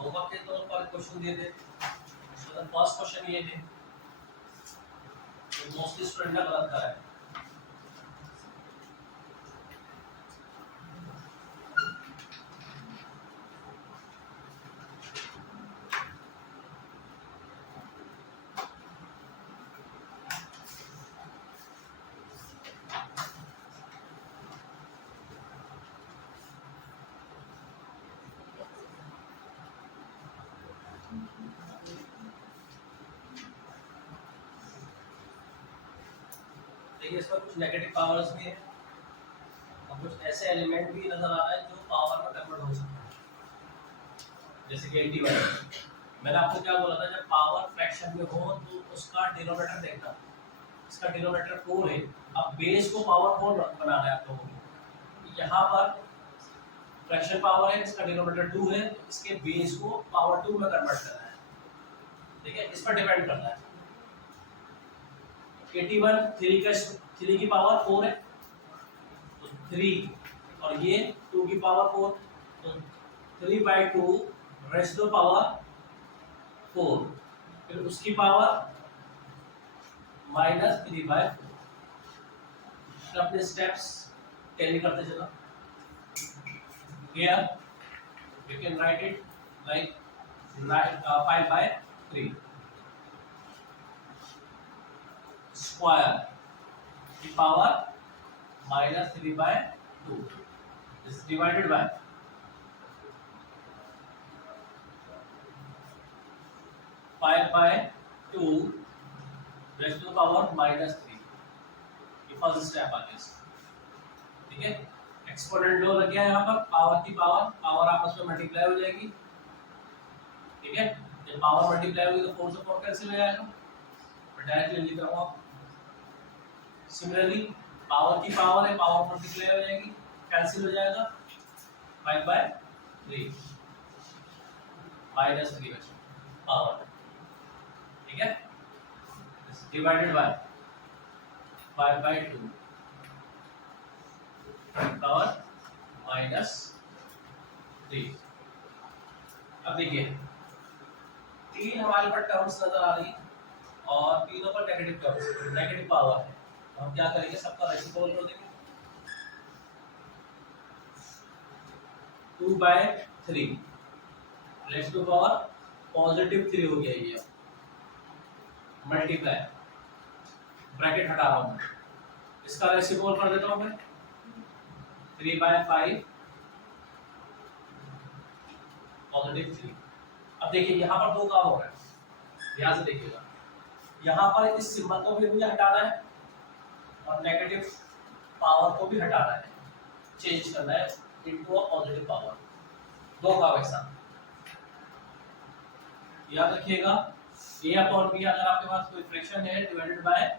Homework के तौर पर क्वेश्चन दे दे, तो फर्स्ट क्वेश्चन ये दे, तो मोस्टली स्टूडेंट ने गलत करा है। देखिए इसमें कुछ नेगेटिव पावर्स भी है और कुछ ऐसे एलिमेंट भी नजर आ रहा है जो पावर में कन्वर्ट हो सकता है, जैसे कि एंटी-वाई। मैंने आपको क्या बोला था, जब पावर फ्रैक्शन में हो तो उसका डिनोमिनेटर देखना, इसका डिनोमिनेटर 4 है, अब बेस को पावर 4 बनाना है आप लोगों को। यहाँ पर फ्रैक्शन पावर है, इसका डिनोमिनेटर 2 है, इसके बेस को पावर 2 में कन्वर्ट करना है, ठीक है, इस पर डिपेंड करता है। 81 3 की पावर 4 है तो 3 और ये 2 की पावर 4 तो 3/2 रेज़ टू पावर 4, फिर उसकी पावर -3/4। अपने स्टेप्स कैरी करते चला। Here you can write it like 5/3 square की power -3/2 is divided by 5/2 raised to power -3। ये फर्स्ट स्टेप आ गया, ठीक है। एक्सपोनेंट लो लग गया यहाँ पर, पावर की पावर आपस में मल्टीप्लाई हो जाएगी, ठीक है। जब पावर मल्टीप्लाई होगी तो 4 से 4 कैंसिल हो जाएगा, मैं डायरेक्टली लिख रहा हूँ। सिमिलरली पावर की पावर है, पावर मल्टीप्लाई हो जाएगी, कैंसिल हो जाएगा, 5/3 -3 पावर, ठीक है, डिवाइडेड बाय 5/2 पावर -3। अब देखिए तीन हमारे पर टर्म्स नजर आ रही और तीनों पर नेगेटिव टर्म्स, नेगेटिव पावर है। हम क्या करेंगे, सबका रेसिप्रोकल कर देंगे। 2/3 रेज़ टू पावर +3 हो गया ये, मल्टीप्लाई, ब्रैकेट हटा रहा हूं, इसका रेसिप्रोकल कर देता हूं मैं 3/5 +3। अब देखिए यहाँ पर दो काम हो रहा है, ध्यान से देखिएगा। यहाँ पर इस सिंबल को भी मुझे हटाना है और नेगेटिव पावर को भी हटाना है, चेंज करना है इनटू अ पॉजिटिव पावर। दो काम एक साथ, याद रखिएगा। a/b अगर आपके पास कोई फ्रैक्शन है डिवाइडेड बाय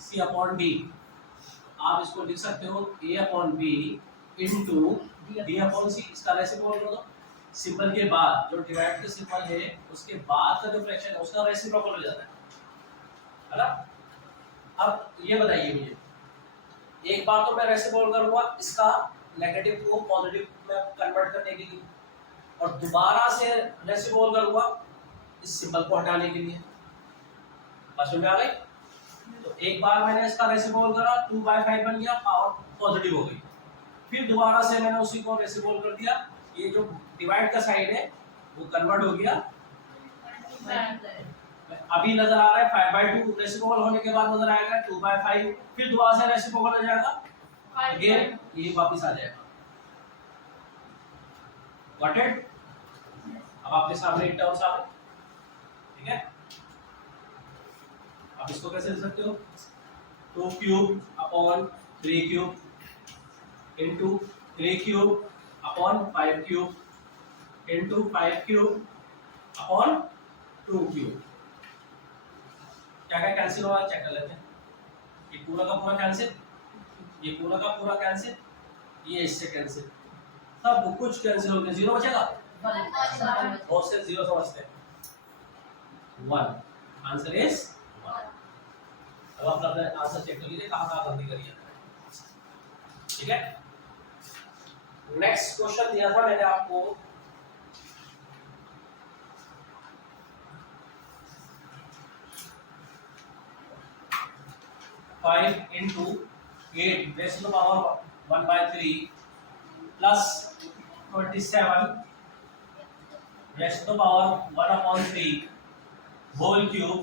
c/d, आप इसको लिख सकते हो a/b इनटू b/c। इसका रेसिप्रोकल कर दो, सिंबल के बाद जो डिवाइड का सिंबल है उसके बाद का जो फ्रैक्शन है उसका रेसिप्रोकल हो जाता है ना। अब ये बताइए मुझे, एक बार तो मैं रेसिप्रोकल करूंगा इसका नेगेटिव को पॉजिटिव में कन्वर्ट करने के लिए, और दोबारा से रेसिप्रोकल करूंगा इस सिंबल को हटाने के लिए। समझ में आ गई? तो एक बार मैंने इसका रेसिप्रोकल करा, 2/5 बन गया, पावर पॉजिटिव हो गई, फिर दोबारा से मैंने उसी को रेसिप्रोकल कर दिया, ये जो डिवाइड का साइड है वो कन्वर्ट हो गया। अभी नजर आ रहा है 5/2, रेसिप्रोकल होने के बाद नजर आएगा 2/5, फिर दोबारा से रेसिप्रोकल हो जाएगा, अगेन ये वापस आ जाएगा। Got it? अब आपके सामने एक टर्म्स आ रहा है, ठीक है। आप इसको कैसे लिख सकते हो, 2³/3³ इनटू 3³/5³ इनटू 5³/2³। क्या क्या कैंसिल हो रहा है चेक कर लेते हैं। ये पूरा का पूरा कैंसिल, ये पूरा का पूरा कैंसिल, ये इससे कैंसिल, सब कुछ कैंसिल हो गया, जीरो बचेगा। बहुत से जीरो समझते हैं, 1 आंसर इज 1। अब आप अपना आंसर चेक कर लीजिए कहां कहां गलती करी है, ठीक है। नेक्स्ट क्वेश्चन दिया था मैंने आपको 5 into 8 raised to the power 1/3 plus 27 raised to the power 1/3 whole cube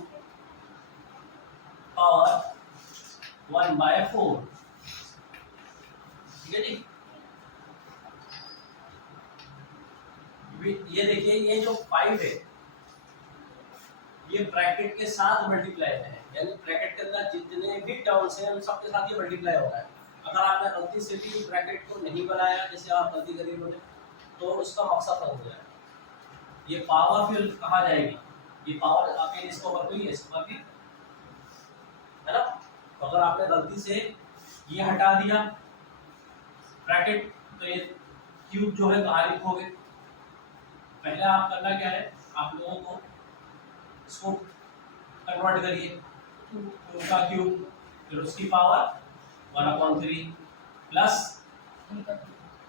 power 1/4। ठीक है जी। ये देखिए, ये जो 5 है ये ब्रैकेट के साथ मल्टीप्लाई है, यानी ब्रैकेट के अंदर जितने भी टर्म्स हैं उन सबके साथ ये मल्टीप्लाई होता है। अगर आपने गलती से भी ब्रैकेट को नहीं बनाया, जैसे आप गलती करी उन्होंने, तो उसका मकसद खत्म हो जाएगा। ये पावर फिर कहाँ जाएगी, ये पावर आपके इसको ऊपर हुई है, इसको ऊपर भी है ना। तो अगर आपने गलती से ये हटा दिया ब्रैकेट, तो ये क्यूब जो है कहाँ लिखोगे। पहले आप करना क्या है, आप लोगों को इसको कन्वर्ट करिए, 2 का क्यूब फिर उसकी पावर 1/3 प्लस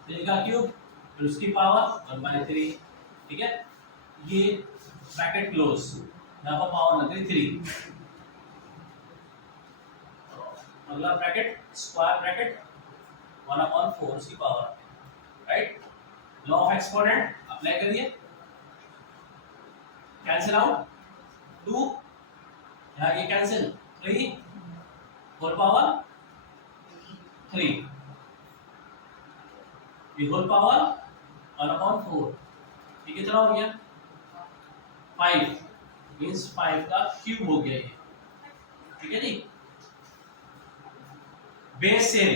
3 का क्यूब फिर उसकी पावर 1/3। ठीक है, ये ब्रैकेट क्लोज, यहाँ पर पावर लग गई 3। अगला ब्रैकेट स्क्वायर ब्रैकेट 1/4 उसकी power, right. Law of exponent apply करिए, कैंसिल आउट 2, यहाँ ये कैंसिल 3 होल पावर 3, ये होल पावर 1/4। ये कितना हो गया 5, मीन्स 5 का क्यूब हो गया ये। ठीक है जी। बेस सेम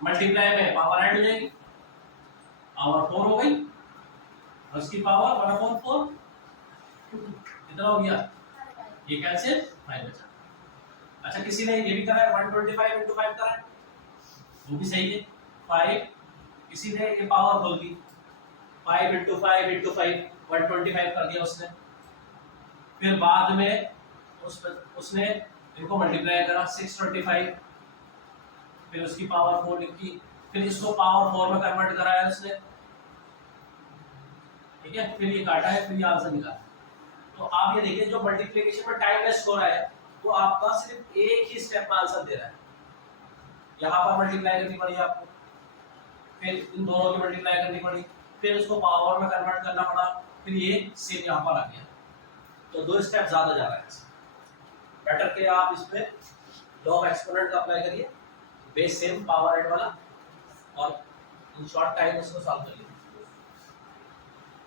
मल्टीप्लाई में पावर ऐड हो जाएगी, पावर 4 हो गई, उसकी पावर 1/4 कितना हो गया, ये कैंसिल 5 बचा। अच्छा, किसी ने ये भी करा है 125 into 5 करा है, वो भी सही है 5। किसी ने ये पावर खोल दी 5 into 5 into 5 125 कर दिया उसने। फिर बाद में उसने इनको मल्टीप्लाई करा 625, फिर उसकी पावर 4 लिखी, फिर इसको पावर 4 में कन्वर्ट कराया उसने। ठीक है, फिर ये काटा है, फिर ये आंसर निकाला। तो आप ये देखिए, जो मल्टीप्लिकेशन में टाइम वेस्ट हो रहा है वो आपका सिर्फ एक ही स्टेप में आंसर दे रहा है। यहाँ पर मल्टीप्लाई करनी पड़ी आपको, फिर इन दोनों की मल्टीप्लाई करनी पड़ी, फिर उसको पावर में कन्वर्ट करना पड़ा, फिर ये सेम यहाँ पर आ गया। तो 2 स्टेप ज्यादा जा रहा है। बेटर के आप इस पे लॉ ऑफ एक्सपोनेंट का अप्लाई करिए, बेस सेम पावर एड वाला, और इन शॉर्ट टाइम इसको सॉल्व करिए।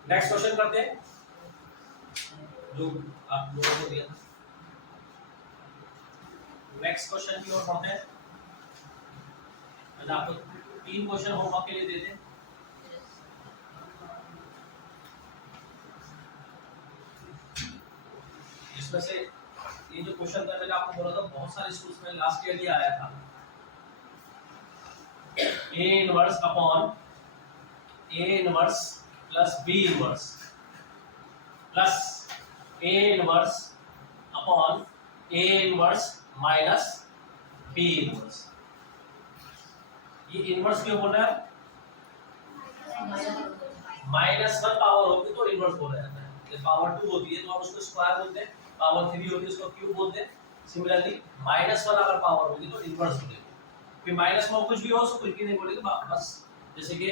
नेक्स्ट क्वेश्चन करते हैं जो आप लोगों को दिया था। नेक्स्ट क्वेश्चन की ओर बढ़ते हैं। मैंने आपको 3 क्वेश्चन होमवर्क के लिए दे दें। इसमें से ये जो क्वेश्चन था, मैंने आपको बोला था बहुत सारे स्कूल्स में लास्ट ईयर ये आया था, A inverse upon A inverse plus B inverse plus A inverse upon A inverse minus B inverse. ये इनवर्स क्यों बोल रहा है, -1 पावर होगी तो इनवर्स बोला जाता है। जब पावर 2 होती है तो आप उसको स्क्वायर बोलते हैं, पावर 3 होती है उसको क्यूब बोलते हैं। सिमिलरली -1 अगर पावर होगी तो इनवर्स बोलेंगे। फिर माइनस में कुछ भी हो उसको कुछ भी नहीं बोलेंगे, बस जैसे कि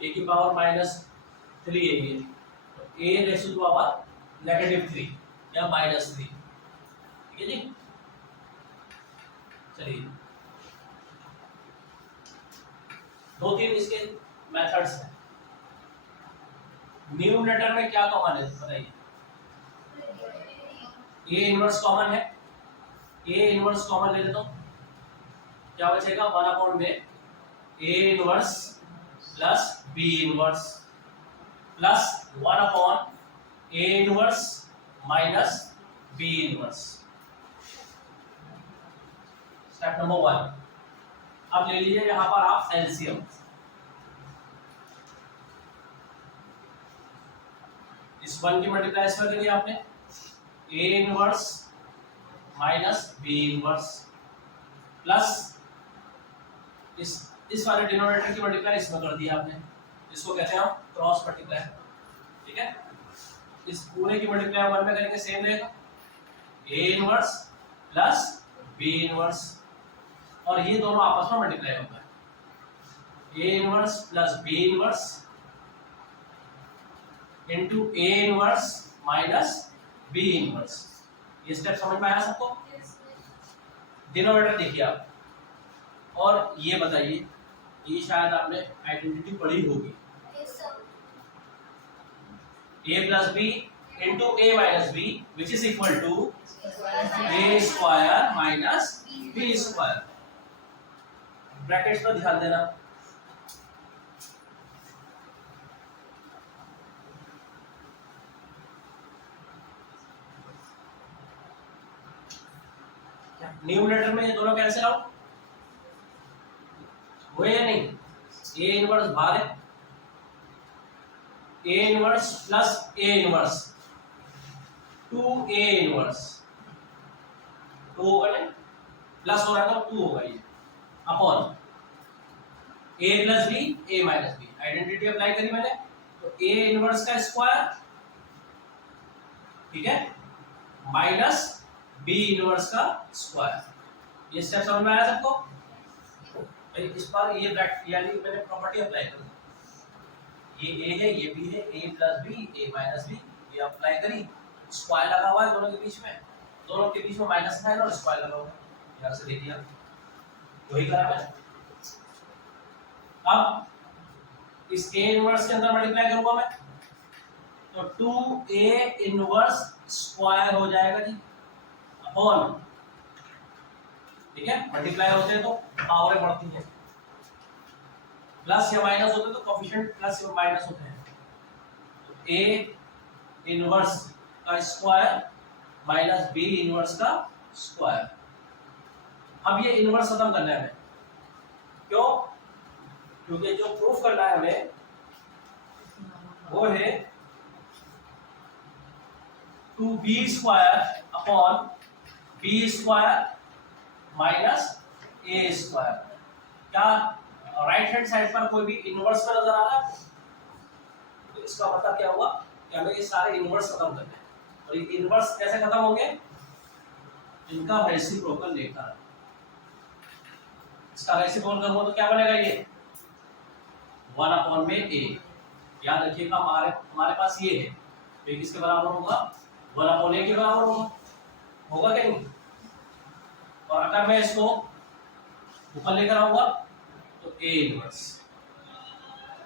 a की पावर -3 है ये, तो a रेज़ टू पावर -3 या -3। ठीक है जी। चलिए 2-3 इसके मेथड्स हैं। न्यूमरेटर में क्या कॉमन है बताइए। a इनवर्स कॉमन है, a इनवर्स कॉमन ले लेता हूं, क्या बचेगा 1 में a inverse plus b inverse plus 1 a inverse minus b inverse. Step number 1। अब ले लीजिए यहां पर आप एलसीएम। इस 1 की मल्टीप्लाई इसमें करिए आपने, a inverse minus b inverse plus इस वाले डिनोमिनेटर की मल्टीप्लाई इसमें कर दिया आपने, इसको कहते हैं हम क्रॉस मल्टीप्लाई। ठीक है, इस पूरे की मल्टीप्लाई 1 में करेंगे सेम रहेगा, a inverse plus B inverse, और ये दोनों आपस में मल्टीप्लाई होता है। A inverse plus B inverse into A inverse minus B inverse. ये स्टेप समझ में आया सबको? डिनोमिनेटर देखिए आप, और ये बताइए, ये शायद आपने आइडेंटिटी पढ़ी होगी, a plus B into A minus B which is equal to A square minus B square. Brackets पर ध्यान देना। न्यूमरेटर में ये दोनों कैंसिल आउट हुए या नहीं? ए इनवर्स बाहर है, A inverse plus A inverse 2a inverse, 2 होगा नहीं, प्लस हो रहा था 2 होगा ये, upon a plus B a minus B. Identity apply करी मैंने, तो a इनवर्स का स्क्वायर, ठीक है, माइनस b इनवर्स का स्क्वायर। ये स्टेप समझ में आया सबको? इस बार ये ब्रैकेट यानी मैंने प्रॉपर्टी अप्लाई कर दी, ये a है ये b है, a plus B a minus B, ये अप्लाई करी, स्क्वायर लगा हुआ है दोनों के बीच में, दोनों के बीच में माइनस साइन और स्क्वायर लगा हुआ है, यहां से देखिए वही करा मैंने। अब इस a इनवर्स के अंदर मल्टीप्लाई करूंगा मैं, तो 2a इनवर्स स्क्वायर हो जाएगा जी, अपॉन, ठीक है, मल्टीप्लाई होते हैं तो पावरें बढ़ती हैं, प्लस या माइनस होते हैं तो कोएफिशिएंट प्लस या माइनस होते हैं, तो a इनवर्स का स्क्वायर माइनस बी इनवर्स का स्क्वायर। अब ये इनवर्स खत्म करना है हमें, क्यों? क्योंकि जो प्रूफ करना है हमें वो है 2b square upon b square minus a square. क्या राइट हैंड साइड पर कोई भी इनवर्स में नजर आ रहा है? तो इसका मतलब क्या हुआ कि हमें ये सारे इनवर्स खत्म करने हैं, और ये इनवर्स कैसे खत्म होंगे? इनका रेसिप्रोकल लेकर, इसका रेसिप्रोकल हो तो क्या बनेगा? ये 1 अपॉन में a, याद रखिएगा हमारे पास ये है, तो ये किसके बराबर होगा? 1 अपॉन a के बराबर होगा क्या नहीं? और अगर मैं इसको ऊपर लेकर आऊंगा तो a इनवर्स,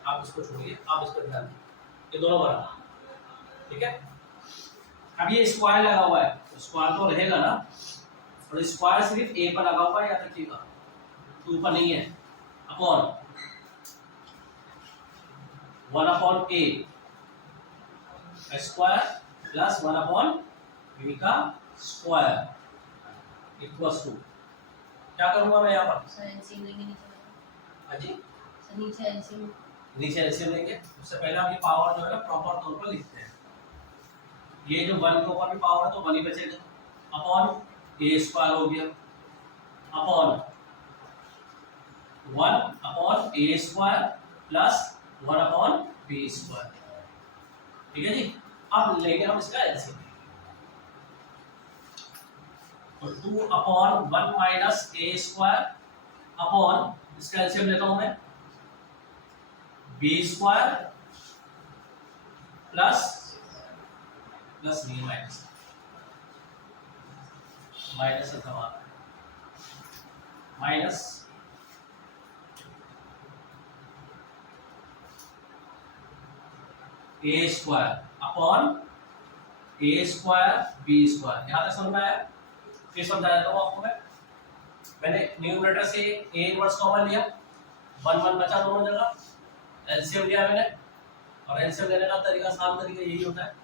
आप इसको छोड़िए, आप इस पर ध्यान दीजिए, ये दोनों बराबर, ठीक है। अब ये स्क्वायर लगा हुआ है, तो स्क्वायर तो रहेगा ना, और स्क्वायर सिर्फ a पर लगा हुआ है, याद रखिएगा, 2 पर नहीं है, upon 1 upon a square plus 1 upon b का स्क्वायर इक्वल्स टू, क्या करूंगा मैं यहाँ पर? हाँ जी, नीचे एलसीएम लेंगे। उससे पहले हम ये पावर जो है ना प्रॉपर तौर पर लिखते हैं, ये जो 1 के ऊपर भी पावर है तो 1 ही बचेगा, अपॉन a स्क्वायर हो गया, upon 1 upon a square plus 1 upon b square, ठीक है जी। अब लेंगे हम इसका एलसीएम, तो 2 upon 1 minus a square upon, इसका एलसीएम लेता हूं मैं, b square plus b minus minus minus a square upon a square b square. यहाँ तक समझ में आया? फिर समझा देता हूँ आपको मैं। मैंने न्यूमरेटर से a इनवर्स कॉमन लिया, 1 1 बचा दोनों जगह, एलसीएम लिया मैंने, और एलसीएम लेने का तरीका आसान तरीका यही होता है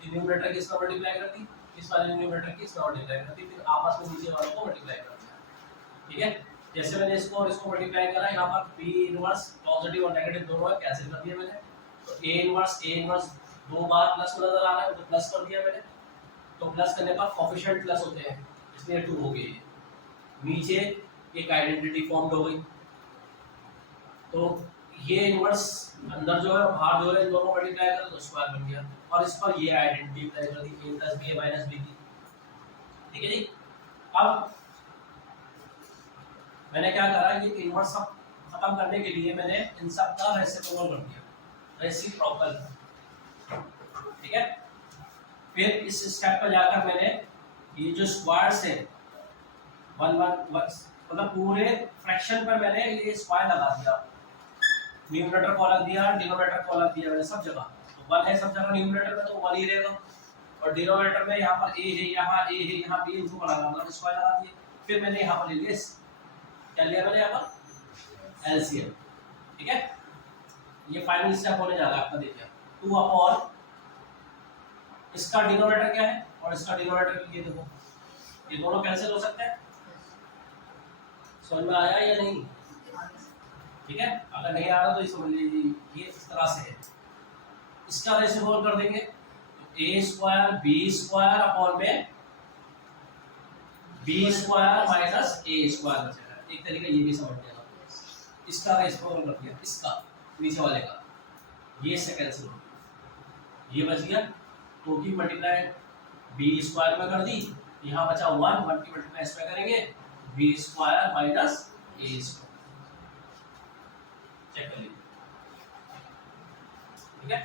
कि न्यूमरेटर की इसका मल्टीप्लाई कर दी, इस वाले न्यूमरेटर की इसका मल्टीप्लाई कर दी, फिर आपस में नीचे वालों को मल्टीप्लाई कर दिया, ठीक है। जैसे मैंने इसको और इसको मल्टीप्लाई करा, यहाँ पर b इनवर्स पॉजिटिव और नेगेटिव दोनों है, कैंसिल कर दिया मैंने, तो a इनवर्स 2 बार प्लस में नजर आ रहा है तो प्लस कर दिया मैंने, तो प्लस करने पर कोएफिशिएंट प्लस होते हैं इसलिए 2 हो गई, नीचे एक आइडेंटिटी फॉर्म्ड हो गई, तो ये इनवर्स अंदर जो है बाहर जो है इन दोनों मल्टीप्लाई कर तो स्क्वायर बन गया, और इस पर ये आइडेंटिटी अप्लाई कर दी a plus b minus b की, ठीक है जी। अब मैंने क्या करा, ये इनवर्स सब खत्म करने के लिए मैंने इन सब का रेसिप्रोकल कर दिया, रेसिप्रोकल। ठीक है, फिर इस स्टेप पर जाकर मैंने ये जो स्क्वायर्स है वन वन मतलब पूरे फ्रैक्शन पर मैंने ये स्क्वायर लगा दिया, न्यूमरेटर को अलग दिया, डिनोमिनेटर को अलग दिया मैंने सब जगह। तो वन है सब जगह न्यूमरेटर में, तो वन ही रहेगा, और डिनोमिनेटर में यहाँ पर ए है, यहाँ ए है, यहाँ बी, इनको लगा मतलब स्क्वायर लगा दिए। फिर मैंने यहाँ पर ले लिया, क्या लिया मैंने यहाँ पर, एलसीएम। ठीक है, ये फाइनल स्टेप होने जा रहा है आपका, देखिए 2 अपॉन इसका डिनोमिनेटर क्या है और इसका डिनोमिनेटर ये देखो, ये दोनों कैंसिल हो सकते हैं। समझ में आया या नहीं? ठीक है, अगर नहीं आ रहा तो ये समझ लीजिए, ये इस तरह से है। इसका रेसिप्रोकल कर देंगे तो ए स्क्वायर बी स्क्वायर अपॉन में B square minus a square बचेगा। एक तरीका ये भी समझ लेना, इसका रेसिप्रोकल कर दिया, इसका नीचे वाले का, ये से कैंसिल हो गया, ये बच गया, तो की मल्टीप्लाई बी स्क्वायर में कर दी, यहाँ बचा 1 की मल्टीप्लाई इसमें करेंगे B square minus a square. Check कर लीजिए। ठीक है,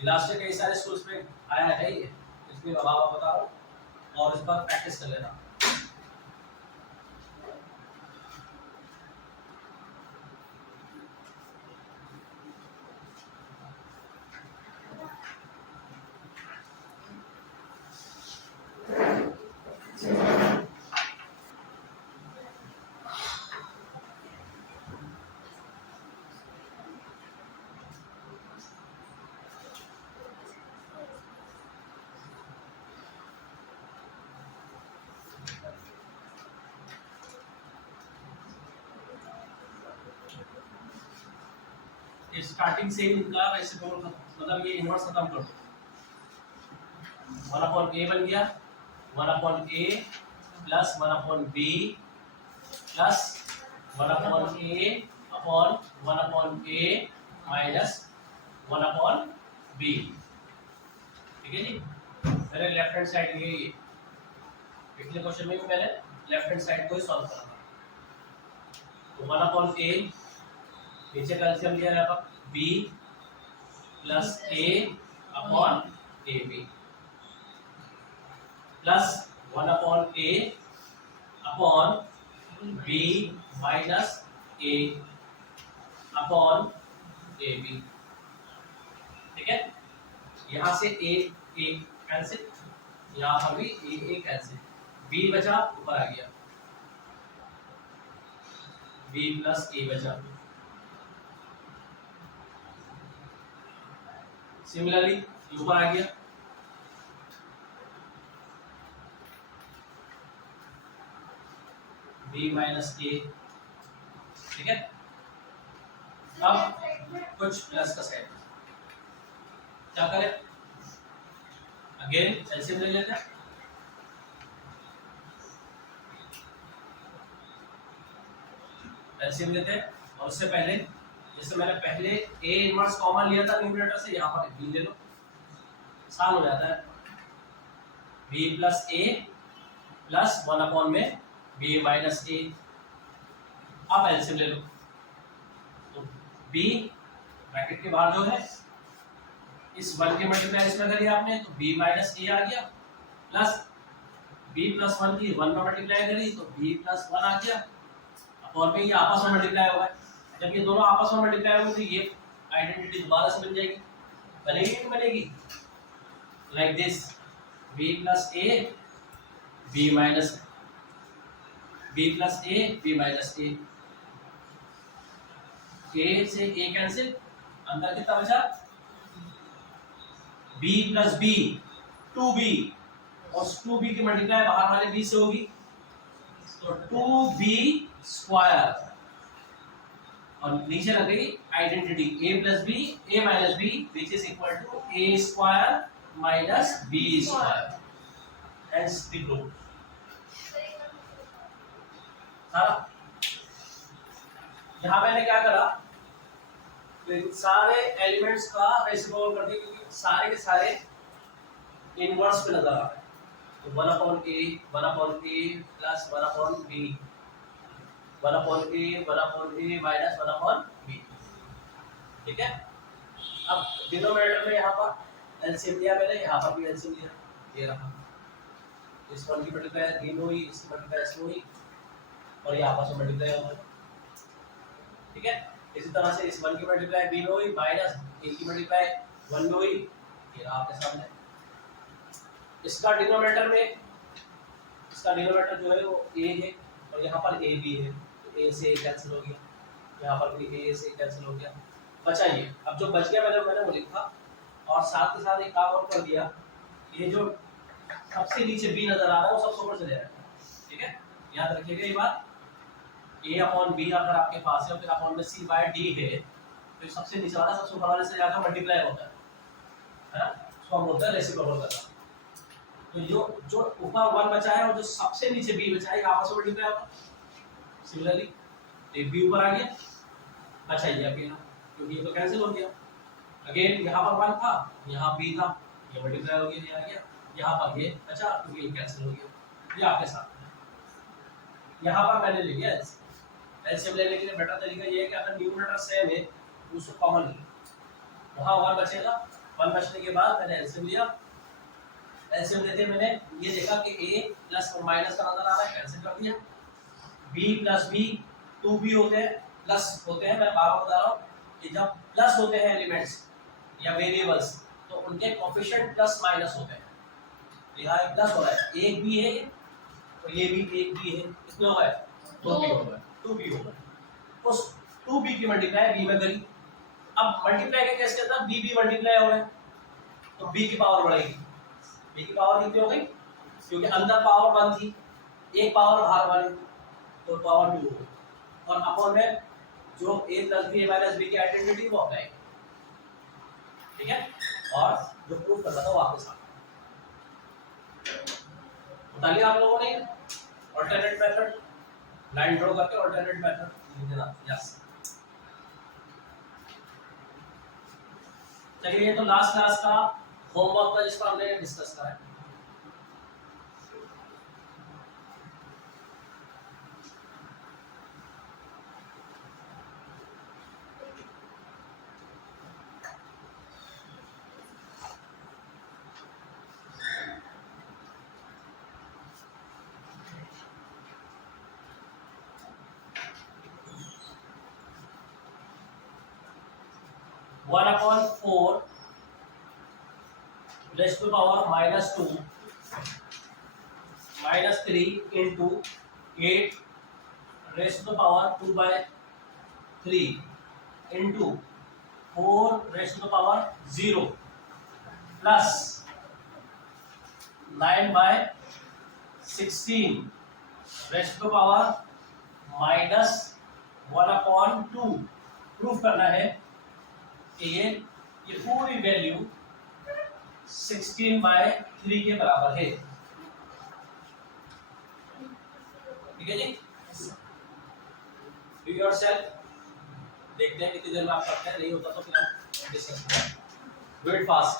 लास्ट के कई सारे स्कूल्स में आया है ये, इसलिए अब आप बता रहा हूँ और इस पर प्रैक्टिस कर लेना। स्टार्टिंग से इनका रेसिप्रोकल मतलब ये इनवर्स खत्म कर दो, 1 अपॉन ए बन गया, 1 upon a plus 1 upon b plus 1 upon A upon 1 upon a minus 1 upon b. ठीक है जी, मैंने लेफ्ट हैंड साइड लिए, ये पिछले क्वेश्चन में भी मैंने लेफ्ट हैंड साइड को ही सॉल्व करा था। तो 1 अपॉन ए, नीचे का एलसीएम लिया यहाँ पर B plus A upon A B plus 1 upon A upon B minus A upon A B. ठीक है, यहाँ से ए कैंसिल, यहाँ पर भी ए कैंसिल, बी बचा ऊपर आ गया, बी प्लस ए बचा। सिमिलरली ऊपर आ गया, बी माइनस ए। ठीक है, अब कुछ प्लस का साइड क्या करें, अगेन एलसीएम ले लेते हैं। एलसीएम लेते हैं, और उससे पहले जैसे मैंने पहले ए इनवर्स कॉमन लिया था न्यूमरेटर से, यहाँ पर बी ले लो, आसान हो जाता है, बी प्लस ए प्लस 1 अपॉन में बी माइनस ए। अब एलसीएम ले लो, तो बी ब्रैकेट के बाहर जो है इस 1 की मल्टीप्लाई इसमें करी आपने, तो बी माइनस ए आ गया, प्लस बी प्लस 1 की 1 में मल्टीप्लाई करी तो बी प्लस 1 आ गया, और में ये आपस में मल्टीप्लाई होगा। जब ये दोनों आपस में मल्टीप्लाई होंगे तो ये आइडेंटिटी दोबारा से बन जाएगी, बनेगी नहीं बनेगी, like this, b plus a b minus b plus a b minus a, a से ए कैंसिल, अंदर कितना बचा, बी प्लस बी 2b, और 2b की मल्टीप्लाई बाहर वाले b से होगी, तो 2b स्क्वायर, और नीचे लग गई identity a plus B a minus B which is equal to a square minus b square, hence the proof. सारा यहाँ मैंने क्या करा, सारे एलिमेंट्स का रेसिप्रोकल कर दिया, क्योंकि सारे के सारे इनवर्स पे नजर आ रहे हैं। तो 1 upon a plus 1 upon b, 1/a minus 1/b। ठीक है, अब डिनोमिनेटर में यहाँ पर एलसीएम लिया मैंने, यहाँ पर भी एलसीएम लिया, ये रहा, इस वन की मल्टीप्लाई बी में हुई, इसकी मल्टीप्लाई एस में हुई, और ये आपस में मल्टीप्लाई होगा। ठीक है, इसी तरह से इस वन की मल्टीप्लाई बी में हुई माइनस ए की मल्टीप्लाई वन में हुई, ये रहा आपके सामने। इसका डिनोमिनेटर जो है वो ए है और यहाँ पर ए भी है, तो ए से ए कैंसिल हो गया, यहाँ पर भी ए से कैंसिल हो गया, बचा ये। अब जो बच गया मैंने वो लिखा, और साथ के साथ एक काम और कर दिया, ये जो सबसे नीचे बी नजर आ रहा है वो सबसे ऊपर चले जाएगा। ठीक है, याद रखिएगा ये बात, a अपॉन बी अगर आपके पास है, फिर अपॉन में c बाय डी है, तो सबसे नीचे वाला सबसे ऊपर वाले से जाकर मल्टीप्लाई होता है ना, उसको हम बोलते हैं रेसिप्रोकल करना। तो जो ऊपर वन बचा है और जो सबसे नीचे b बचा है, आपस में मल्टीप्लाई होगा। सिमिलरली एक b ऊपर आ गया, बचा ये अकेला, क्योंकि ये तो कैंसिल हो गया। अगेन यहाँ पर वन था, यहाँ b था, ये मल्टीप्लाई हो गया, ये आ गया, यहाँ पर ये बचा क्योंकि ये कैंसिल हो गया। ये आपके साथ यहाँ पर मैंने लिख दिया एलसीएम लेने के लिए बेटर तरीका ये है कि अगर न्यूमरेटर सेम है उसको कॉमन ले, वहाँ वन बचेगा, वन बचने के बाद मैंने एलसीएम लिया, एलसीएम लेते मैंने ये देखा कि a प्लस और माइनस का नजर आ रहा है, कैंसिल कर दिया, b प्लस b 2b होते हैं, प्लस होते हैं, मैं बार बार बता रहा हूँ कि जब प्लस होते हैं एलिमेंट्स या वेरिएबल्स तो उनके कोएफिशिएंट प्लस माइनस होते हैं। यहाँ एक प्लस हो रहा है, एक b है और ये भी एक b है, कितना हुआ है 2b हो गया, 2b हो गया, उस 2b की मल्टीप्लाई b में करी। अब मल्टीप्लाई के केस के अंदर b भी मल्टीप्लाई हो गए तो b की पावर बढ़ेगी, b की पावर कितनी हो गई, क्योंकि अंदर पावर 1 थी, एक पावर बाहर वाली तो पावर 2 हो गई, और अपॉन में जो a plus b minus b की आइडेंटिटी वो अप्लाई। ठीक है, और जो प्रूफ करना था वो आपके साथ बता लिया आप लोगों ने, अल्टरनेट मेथड लाइन ड्रॉ करके अल्टरनेट मेथड लिख देना। यस, चलिए ये तो लास्ट क्लास का होमवर्क था जिसको हमने डिस्कस करा है। One upon 4 raised to power minus 2 minus 3 into 8 raised to power 2/3 into 4 raised to power 0 plus 9/16 raised to power minus 1/2। Proof करना है कि ये पूरी वैल्यू 16/3 के बराबर है। ठीक है जी, डू योरसेल्फ, देखते हैं कितनी देर में आप करते हैं, नहीं होता तो फिर हम डिस्कस करेंगे। Do it fast.